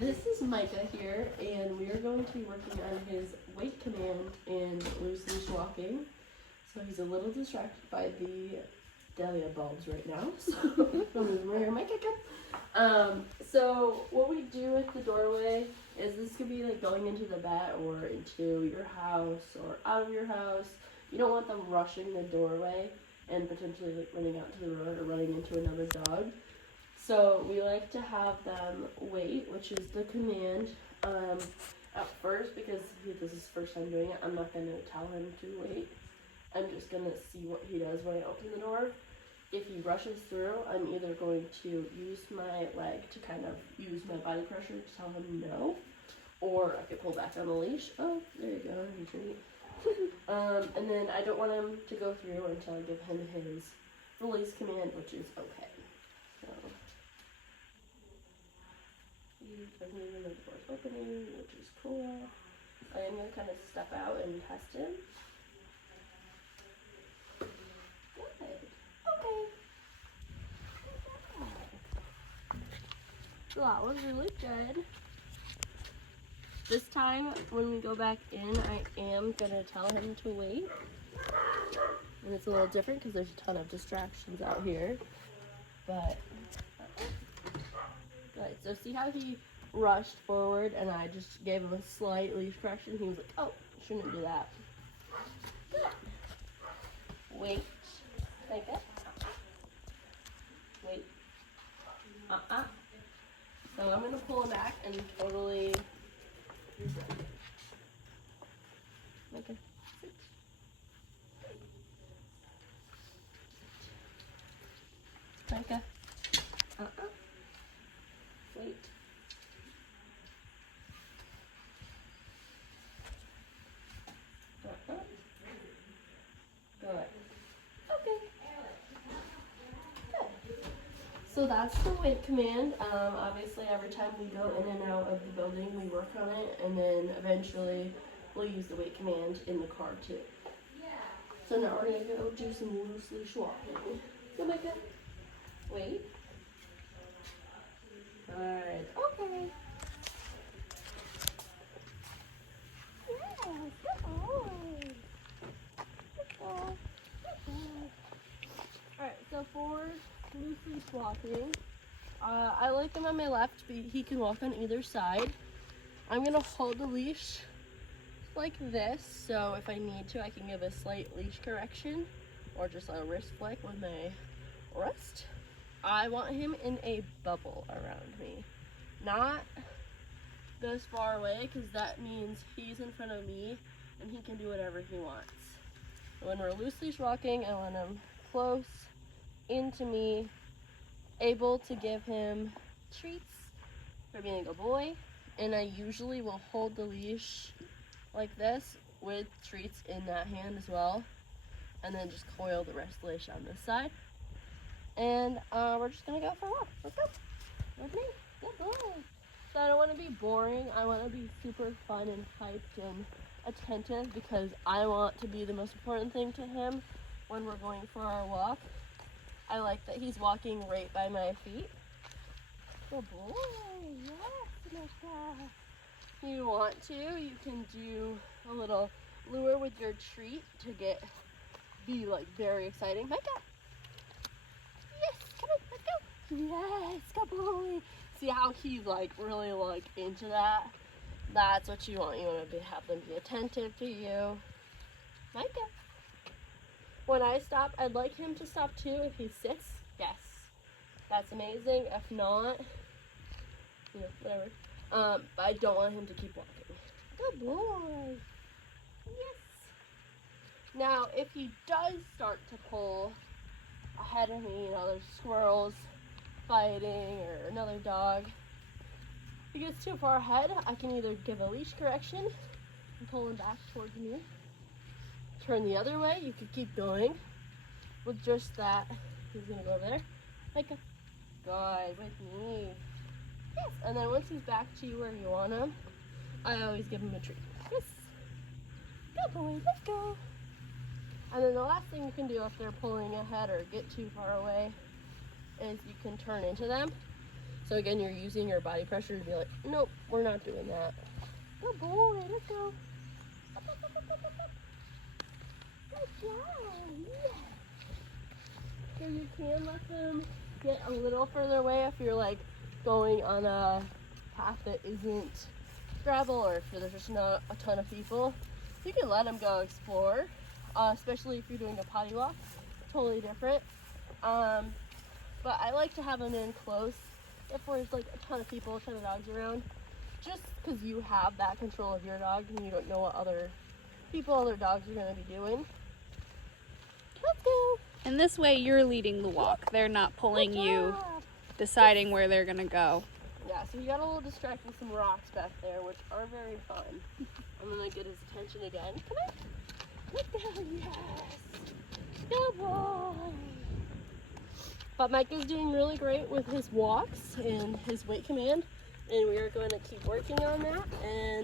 This is Mica here, and we are going to be working on his weight command in Loose Leash Walking. So he's a little distracted by the dahlia bulbs right now, so from his rare Mica cup. So what we do with the doorway is this could be like going into the vet or into your house or out of your house. You don't want them rushing the doorway and potentially like running out to the road or running into another dog. So we like to have them wait, which is the command. At first, because this is his first time doing it, I'm not going to tell him to wait. I'm just going to see what he does when I open the door. If he rushes through, I'm either going to use my leg to kind of use my body pressure to tell him no, or I could pull back on the leash. Oh, there you go, retreat. And then I don't want him to go through until I give him his release command, which is okay. So he doesn't even know the door's opening, which is cool. I am going to kind of step out and test him. Good. Okay. So that was really good. This time, when we go back in, I am going to tell him to wait. And it's a little different because there's a ton of distractions out here. But, good. So see how he rushed forward and I just gave him a slight leash correction? He was like, oh, shouldn't do that. Good. Wait. Like that. Wait. So I'm going to pull him back and totally... Okay. Mica. Wait. Good. Okay. Good. So that's the wait command. Obviously, every time we go in and out of the building, we work on it, and then eventually we'll use the wait command in the car too. So now we're gonna go do some loose leash walking. Go, Mica. Wait. Good. Okay. Yeah, good boy. Good boy. Good boy. Alright, so for loose leash walking, I like him on my left, but he can walk on either side. I'm gonna hold the leash like this, so if I need to, I can give a slight leash correction or just a wrist flick with my wrist. I want him in a bubble around me, not this far away, because that means he's in front of me and he can do whatever he wants. When we're loose leash walking, I want him close into me, able to give him treats for being a good boy, and I usually will hold the leash like this with treats in that hand as well, and then just coil the rest of the leash on this side. And we're just gonna go for a walk. Let's go. With me. Good boy. So I don't want to be boring. I want to be super fun and hyped and attentive, because I want to be the most important thing to him when we're going for our walk. I like that he's walking right by my feet. Good boy. Yes, Mica. If you want to, you can do a little lure with your treat to be like very exciting. Mica. Yes, come on, let's go. Yes, good boy. See how he's like really like into that? That's what you want. You want to have them be attentive to you. Mica. When I stop, I'd like him to stop too. If he sits, yes, that's amazing. If not, you know, whatever. But I don't want him to keep walking. Good boy. Yes. Now, if he does start to pull ahead of me, you know, there's squirrels fighting or another dog, if he gets too far ahead, I can either give a leash correction and pull him back towards me. Turn the other way, you could keep going with just that. He's gonna go over there. Mica. Good, with me. Yes, and then once he's back to you where you want him, I always give him a treat. Yes. Good boy, let's go. And then the last thing you can do if they're pulling ahead or get too far away is you can turn into them So again, you're using your body pressure to be like, nope, we're not doing that. Good boy, let's go. Good job, yeah. So you can let them get a little further away if you're like going on a path that isn't gravel or if there's just not a ton of people. You can let them go explore, especially if you're doing a potty walk. Totally different. But I like to have them in close if there's like a ton of people, a ton of dogs around, just because you have that control of your dog and you don't know what other people, other dogs are going to be doing. Let's go. And this way you're leading the walk. They're not pulling you, deciding where they're going to go. Yeah, so you got a little distracted with some rocks back there, which are very fun. I'm going to get his attention again. Come on. Let's go. Yes. Good boy. But Mica's doing really great with his walks and his weight command, and we are going to keep working on that. And